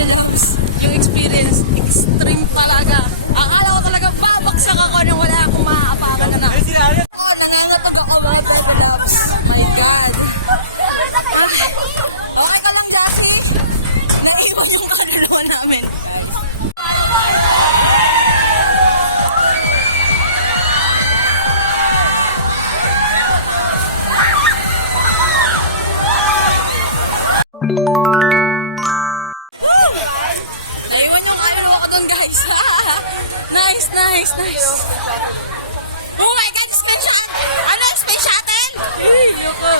Bebe Loves, yung experience, extreme talaga. Akala ko talaga babaksak ako nang wala akong maaapakan na na. Oh, nangangatog ako mga Bebe Loves. My God. Okay ka lang kasi. Naiwan yung kaluluwa namin. Naiwan yung kaluluwa ko doon, guys. Nice, nice, nice. Oh my God, space shuttle! Ano, space shuttle? Yoko.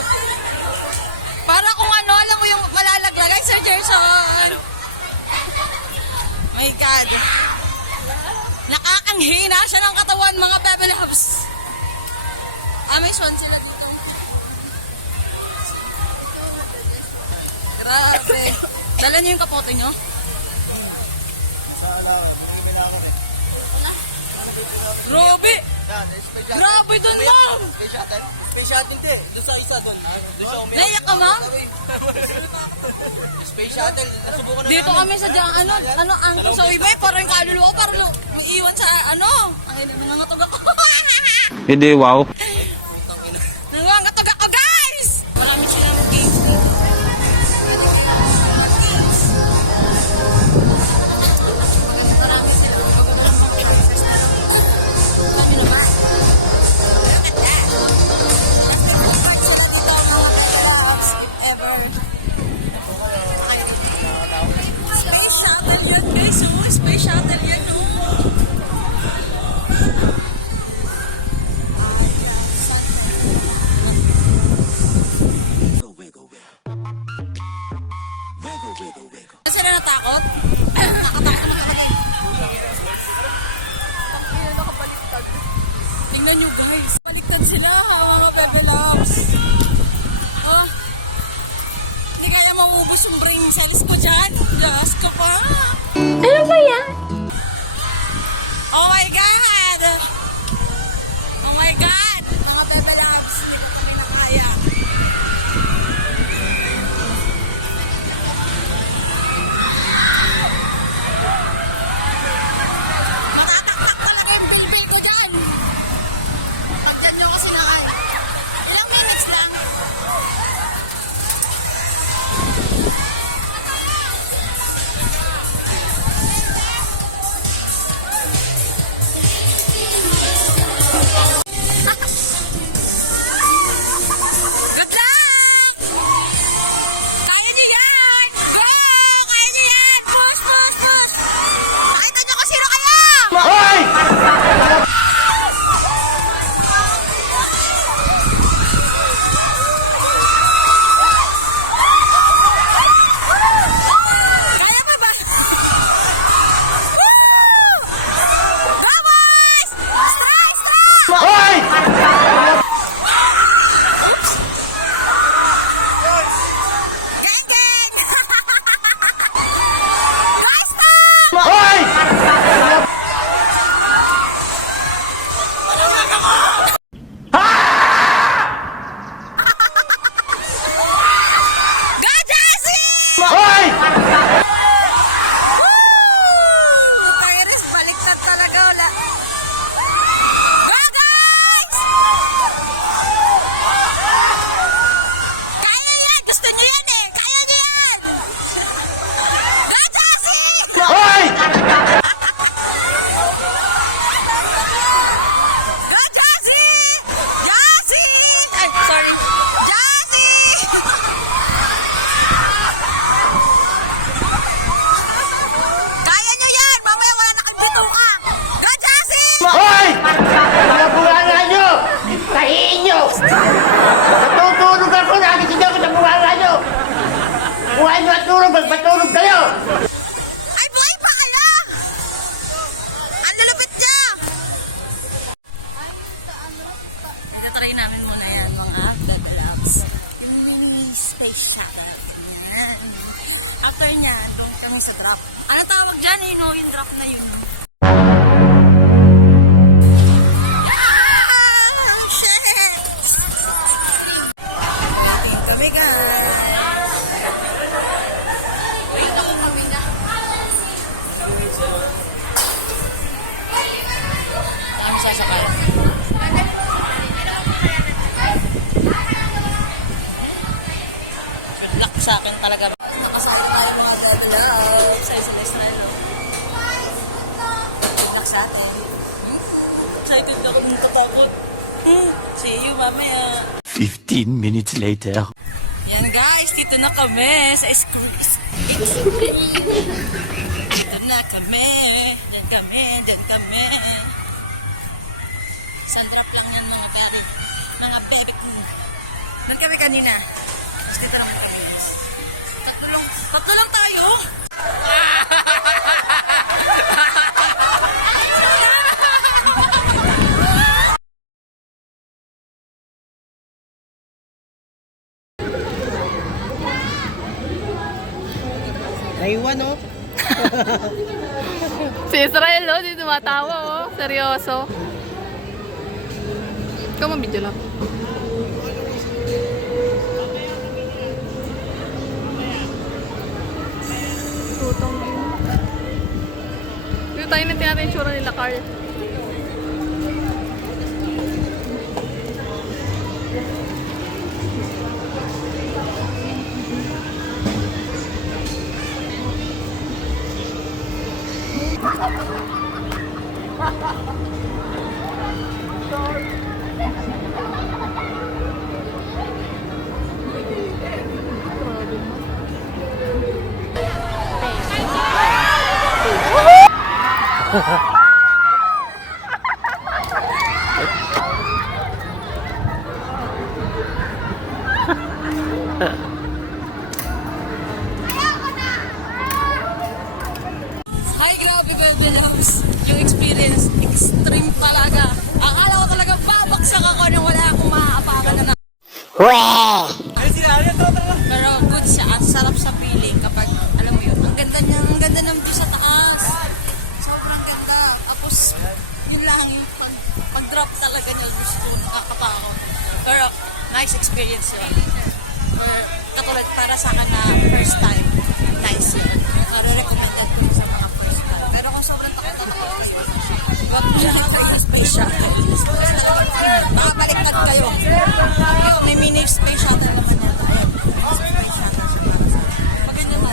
Para kung ano, alam mo yung malalaglag, Sir Gerson. My God. Nakakanghina siya ng katawan, mga Bebe Loves. May swan sila dito. Grabe. Dala niyo yung kapote niyo? Grabe! Grabe dun, ma'am! Space shuttle din. Doon sa isa doon. Naiyak ka, ma'am? Space shuttle. Nasubukan na Dito kami sa angkong sa ibay, parang kaluluwa, parang iiwan sa Ang nangangatog ako. Hindi, wow. Nangangatog ako, guys! Marami silang games dito. Marami silang Kami na ba? Look at that! Nasa sila dito, mga Bebe Loves, if ever. Space shuttle yun, guys. Space shuttle yun, Kasi na natakot? Nakatakot na makakatid. Tingnan nyo, guys. Baliktad sila, mga Bebe Loves. Oh. Hindi kaya maubos yung brain cells ko dyan. Diyos ko pa. Ano ba yan? Oh my God! Oh my God! Mga Bebe Loves, hindi ko kami nakaya. Matataktak talaga yung bilbil ko dyan. Pag dyan nyo kasi nakan. Ilang minutes lang. Good luck! Kaya niyo yan! Go! Kaya niyo yan! Push, push, push! Pakita niyo kung sino kayo! Kaya pa ba? Woo! Go, boys! Stay, stay! Gang, gang! Guys, stop! Go, Jessie! Woo! Paris, baliktad talaga wala. Go, guys! Kaya yan! Gusto niyo yan eh! Kaya niyo yan! Go, Jessie! Go, Jessie! Jessie! Ay, sorry. Jessie! Kaya niyo yan! Mamaya wala na kang bituka! Go, Jessie! Mga bunganga nyo! Tahiin nyo! Natutulog ako! Nagising ako sa bunganga nyo! Buhay nyo at tulog! Magpatulog kayo! Ay, buhay pa kayo! Ang lulupit niya! Natry namin muna yan, mga Bebe Loves. Yung mini space shuttle. Yan. After niya, nung kami sa drop. Ano tawag dyan? Yung drop na yun. Kami, guys. Wait, kami na. Hello! Sa'yo sa Estrella. Good luck sa atin. Excited ako nung tatakot. See you mamaya. 15 minutes later. Yan guys, dito na kami sa Dito na kami. Diyan kami. Sandrap lang yan mga gari. Mga bebe ko. Nan kami kanina. Tapos dito naman kami guys. Tatlo lang tayo? Naiwan, no? Si Israel, oh, di tumatawa, oh. Seryoso. Ikaw mabidyo lang. Tutong ina. Dito tayo natin natin yung tsura nila, Carl. Hi, grabe ko yung loves. Yung experience, extreme talaga. Akala ko talaga babaksak ako nang wala akong maaapakan na. Pero good siya. Ang sarap sa feeling kapag, alam mo yun, ang ganda ng view sa taas. Sobrang ganda. Tapos, yun lang, yung pag-drop talaga niya, gusto ko, nakakatakot. Pero, nice experience yun. Katulad para sa akin na first time, nice yun. Recommended ko sa mga first time. Pero kung sobrang takot ako, wag mo yan sa space shuttle. Makabaliktad kayo. May mini space shuttle naman yan. Maganda mo.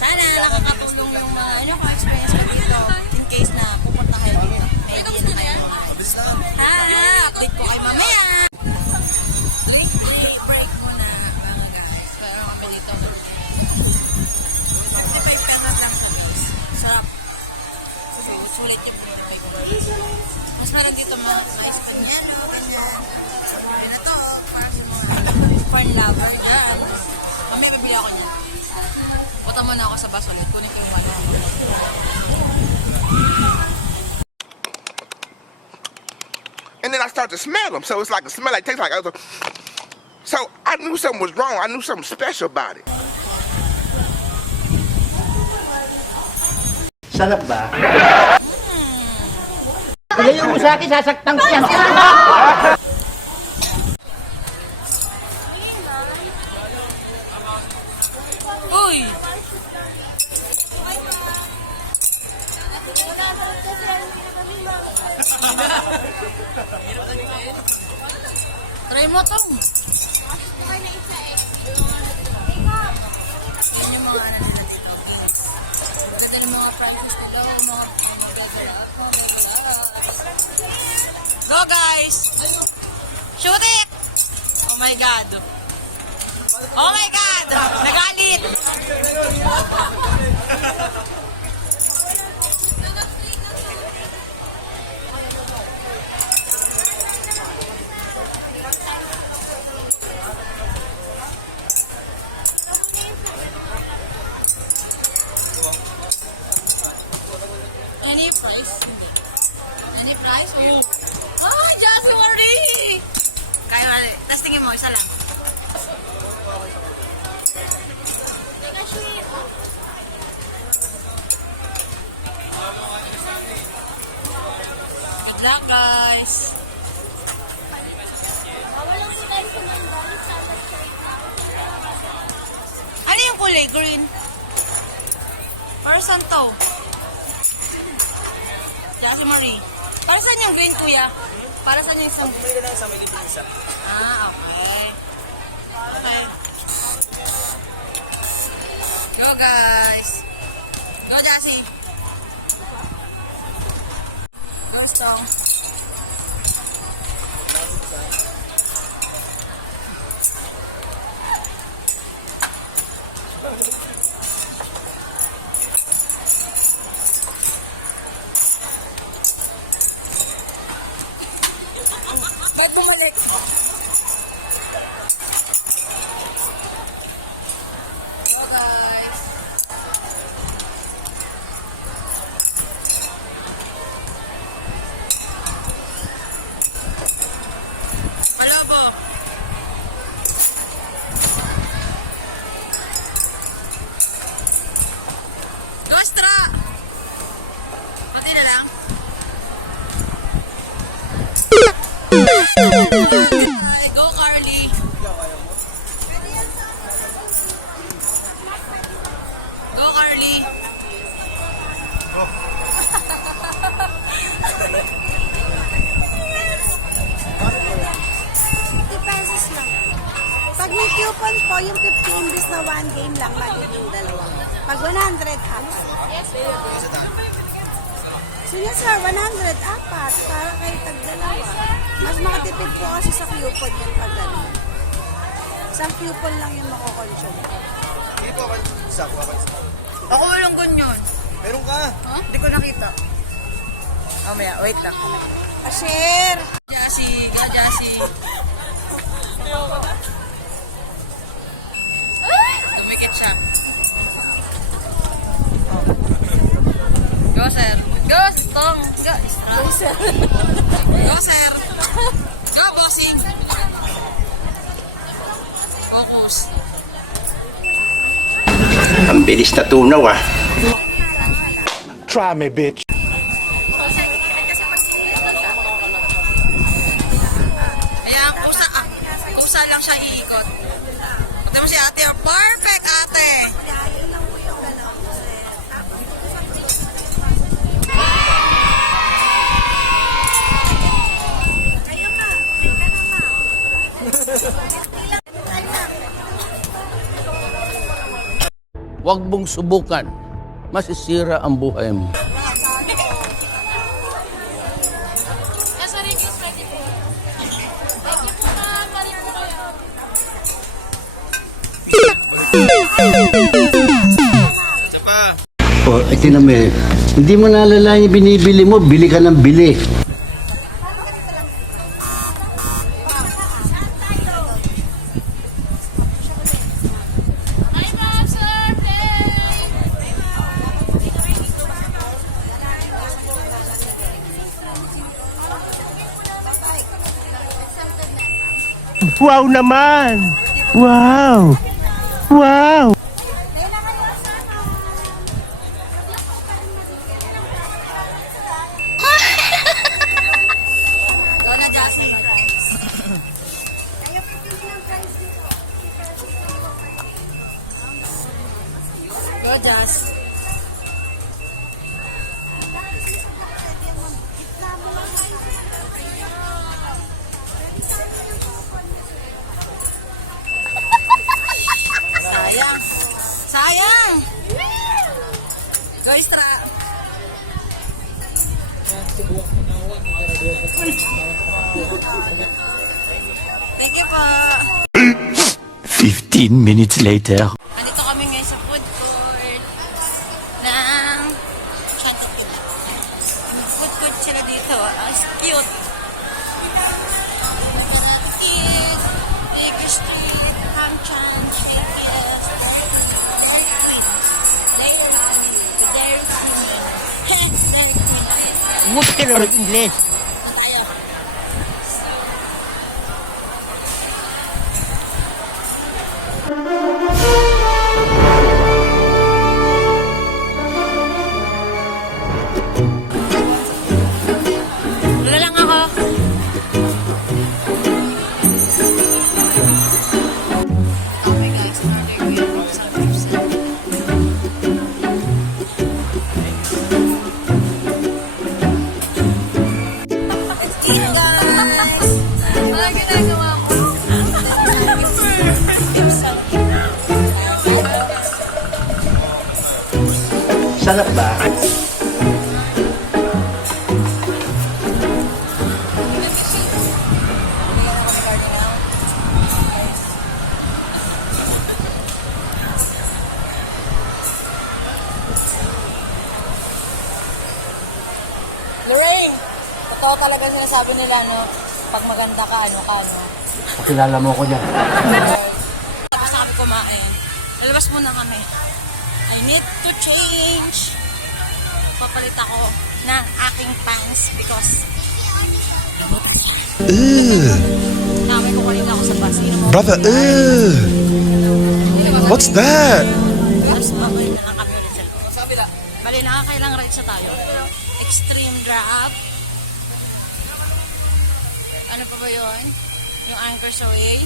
Sana nakakatulong yung mga experience ko dito in case na pupunta kayo dito. Maybe na kayo. Update ko kayo mamaya. Break muna mga guys. Pero kami dito. 25 pesos lang ito guys. Sarap. Sulit yung 25 ko. Mas meron dito mga espanyano, ganyan. Ayun na to, para sa mga fun lover dyan. Mamaya bibili ako niyan. Punta muna ako sa bus ulit. Kunin ko yung mga. And then I start to smell them. So it's like a smell like tastes like other. So I knew something was wrong. I knew something special about it. Sarap ba? Ilayo mo sa akin, sasaktan ko yan. Uy! Try mo to. Yan yung mga ano natin dito. Ganda yung mga prices nila. Mga go guys! Shoot it! Oh my God! Oh my God! Nagalit! Any price? Hindi. Any price? Oh! Ah! Jasmine Marie! Kaya mali. Tapos tingin mo, isa lang. Good luck, guys! Ano yung kulay? Green? Para saan to? Jasmine Marie. Para saan yung green, kuya? Para saan yung isang... Pwede lang sa may isa. Ah, okay. Okay. Go guys! Go Jassy! Go Strong! Ba't bumalik? Go guys! Malabo! Go Astra! Pati na lang. Ay, go Carly! Go Carly! Pesos lang. Pag may coupon po, yung 50 imbis na 1 game lang, magiging dalawa. Pag 100, apat. Yes, so yes sir, 100, apat. Para kayo tag-dalawa. Mas makatipid po kasi sa coupon yung pag gano'n. Isang coupon lang yung makukonsume. Hindi po ako isa po ako. Ako walang ganyan. Meron ka. Hindi ko nakita. Mamaya, wait lang. Share! Jassy, go Jassy. Tumikit siya. Go sir. Go Strong. Go sir. Go sir. Go bossing. Focus. Ang bilis na tunaw ah. Try me, bitch. Kaya kusa lang siya iikot. Pati mo si ate, oh, perfect ate! Huwag mong subukan. Masisira ang buhay mo. O, tinan mo eh. Hindi mo nalalayan yung binibili mo, bili ka ng bili. Wow naman! Wow! Wow! Go na Jassy. Go Jass. Sayang. Sayang. Go Istra. Thank you po. 15 minutes later. Andito kami ngayon sa food court ng Shantapil. Food court sila dito. Ang cute. Tig, Baker Street, Hamchan, Street Fiesta. Very sweet. Later on, the Dairy Queen. Dairy Queen. Huwag ka na mag-Ingles. Tayo. Wala lang ako. Okay guys, order ko yung isang pizza. Hello guys! Wala ginagawa ko. Pizza. Sarap ba? Lorraine, totoo talaga sinasabi nila, no? Pag maganda ka, ano ka, no? Pakilala mo ko dyan. Tapos na kami kumain. Lalabas muna kami. I need to change. Papalit ako ng aking pants because Nakamay ko kanina ako sa bus. Sino mo? Brother, what's that? Tapos babalik na lang kami ulit sa kabila. Bali, nakakailang rides na tayo. Extreme drop. Ano pa ba yun? Yung Anchor's Away.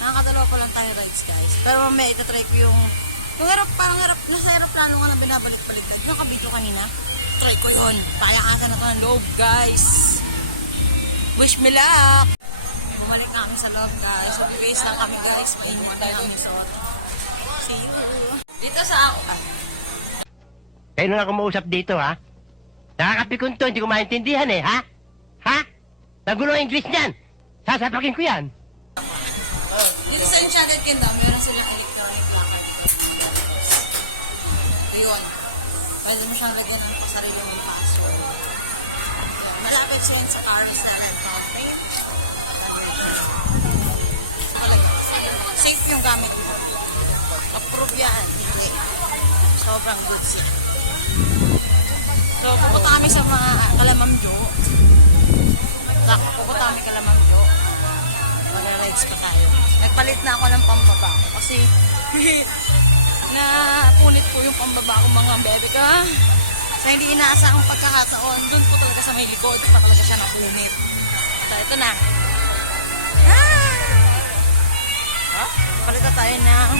Nakakadalawa pa lang tayo rides, guys. Pero mamaya itatry ko yung parang nasa aeroplano ka na binabalik-baliktad. Yung kabidyo kanina. Try ko yun. Palakasan na to ng loob, guys. Wish me luck! Bumalik na kami sa loob, guys. Mag-base lang kami, guys. Painit na kami sa see you. Dito sa ako. Kayo na kumuusap dito, ha? Nakakapikon to, hindi ko maintindihan eh, ha? Ha? Nagulo ang English niyan. Sasapakin ko yan. Dito sa Enchanted Kingdom, meron silang electronic placard. Ayun. Pwede mo siyang lagyan ng pasarili mong password. Malapit siya sa Paris na red carpet. Safe yung gamit mo. Approve yan. Hindi. Sobrang good siya. So, pupunta kami sa mga Kalamamjo. Pupunta kami Kalamamjo. Mag-rides pa tayo. Nagpalit na ako ng pambaba kasi napunit po yung pambaba ko mga bebe ka. Sa hindi inaasahang pagkakataon, doon po talaga sa may likod pa talaga siya napunit. So, ito na. Palit na tayo ng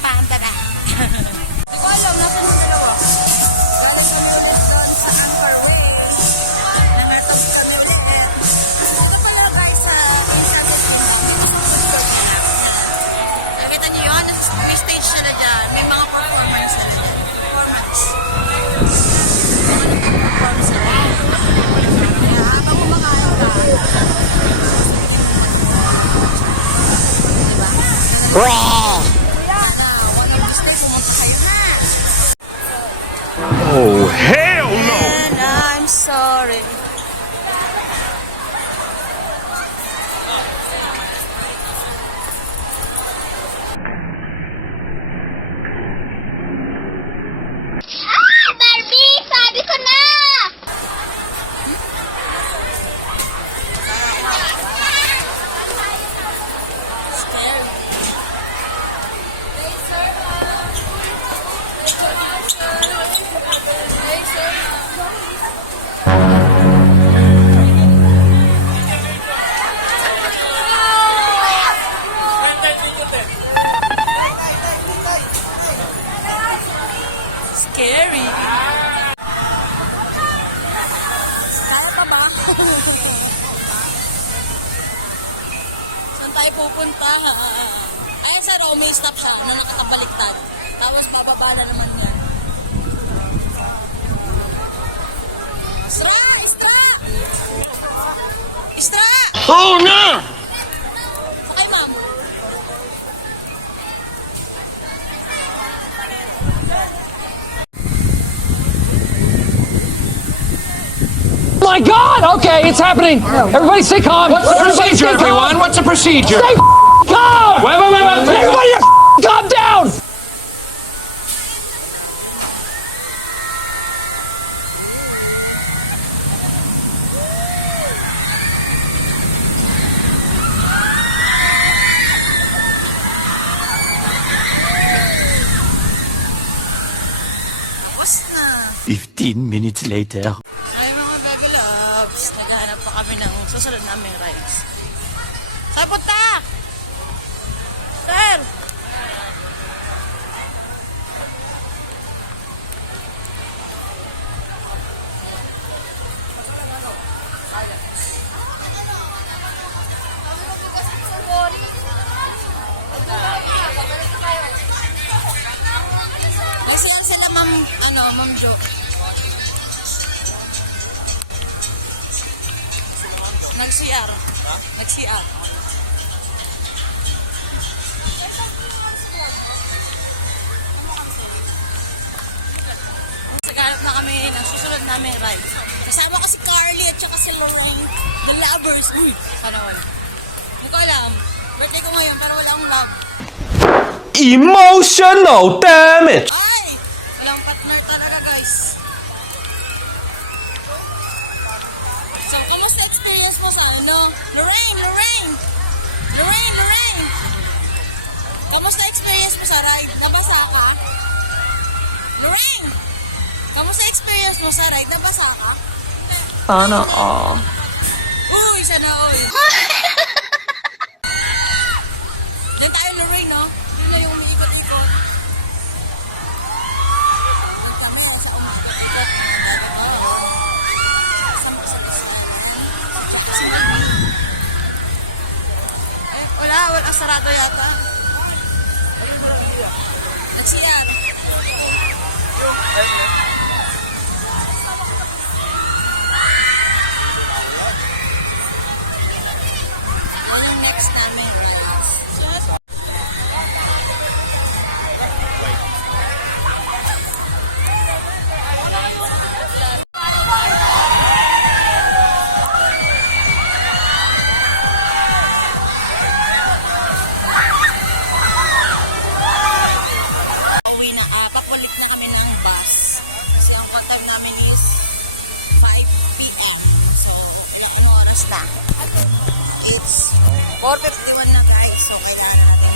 pambaba. Hindi ko alam, nasa ng dalawa. Galing kami ulit doon sa Anchor Way. Nangartap kami ulit. Ito pala guys sa Enchanted Kingdom. Nakita niyo yun? May stage sila dyan. May mga performance sila. Performance. Kaya habang kumakain ka, Oh, hell no! and I'm sorry. Barbie! Sabi ko na! Scary. Scary. Kaya pa ba? Saan tayo pupunta? Ayan sa Romeo stop siya na nakakabaliktad. Tapos pababa na naman yan. Istra! Istra! Istra! Oh no! Sakay, ma'am. My God! Okay, it's happening. Everybody stay calm. What's the procedure, everyone? What's the procedure? Stay calm! Wait. Everybody calm down! Tapos na. 15 minutes later. Ay mga baby loves, naghahanap pa kami ng susunod naming rides. Saan punta? Sir! Nagsiyal sila ma'am Ma'am Jo. Nag-CR. Nag-CR. Naghanap na kami ng susunod namin ride. Kasama ko si Carly at saka si Lorraine, the lovers. Uy, panahon. Hindi ko alam. Birthday ko ngayon pero wala akong love. Emotional damage! Ay! Walang partner talaga, guys. So, kumusta experience mo sa ano? Lorraine! Lorraine! Lorraine! Lorraine! Kumusta experience mo sa ride? Nabasa ka? Lorraine! Kamusta experience mo sa ride? Nabasa ka? Sana all. Uy, sana all. Diyan tayo, Lorraine, no? Yun na yung umiikot-ikot. Diyan kami sa umiikot. Wala sarado yata. Nag-CR. Yan yung next namin, right? Papalit na kami ng bus. So, ang part-time namin is 5 p.m. So, ano oras na? Kids. 4:51 na guys. So, kailangan natin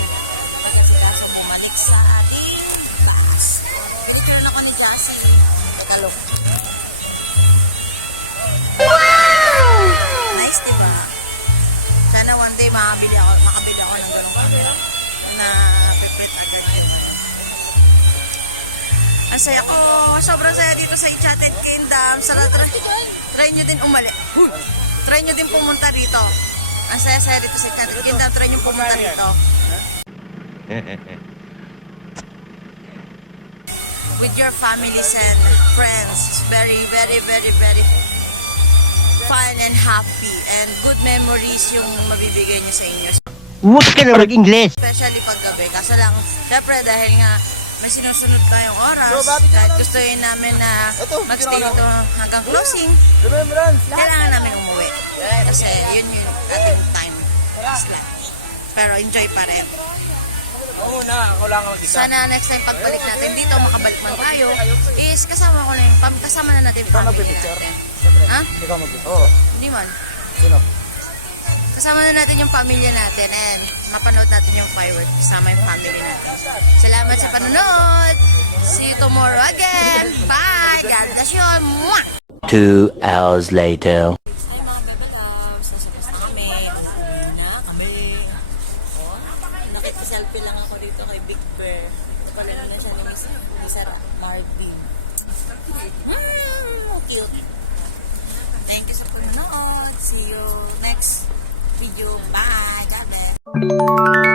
so, bumalik sa ating bus. Pinituran ako ni Jassy. Tagalog. Wow! Nice, diba? Sana one day makabili ako ng ganong camera na pipit agad yun. Ang saya ko. Sobrang saya dito sa Enchanted Kingdom. Sana try nyo din try nyo din pumunta dito. Ang saya-saya dito sa Enchanted Kingdom. Try nyo pumunta dito. With your families and friends. It's very, very, very, very fun and happy. And good memories yung mabibigay nyo sa inyo. Huwag ka na mag-Ingles. Especially pag gabi. Kaso lang, syempre dahil nga may sinusunod tayong oras, kahit gustuin namin na magstay dito hanggang closing, kailangan namin umuwi. Kasi yun yung ating time slot. Pero enjoy pa rin. Sana next time pagbalik natin dito, makabalik man tayo, is kasama na natin yung family natin. Ha? Hindi man. Kasama na natin yung pamilya natin and mapanood natin yung fireworks kasama yung family natin. Salamat sa panonood. See you tomorrow again. Bye. God bless you all. Mwah! 2 hours later. Ay, mga bebadaws. Nasipis na kami. Uwi na kami. Oh, nakita-selfie lang ako dito kay Big Bear. Napala na siya ng isa Martin. Cute. Thank you sa panonood. See you next video. Bye. God bless.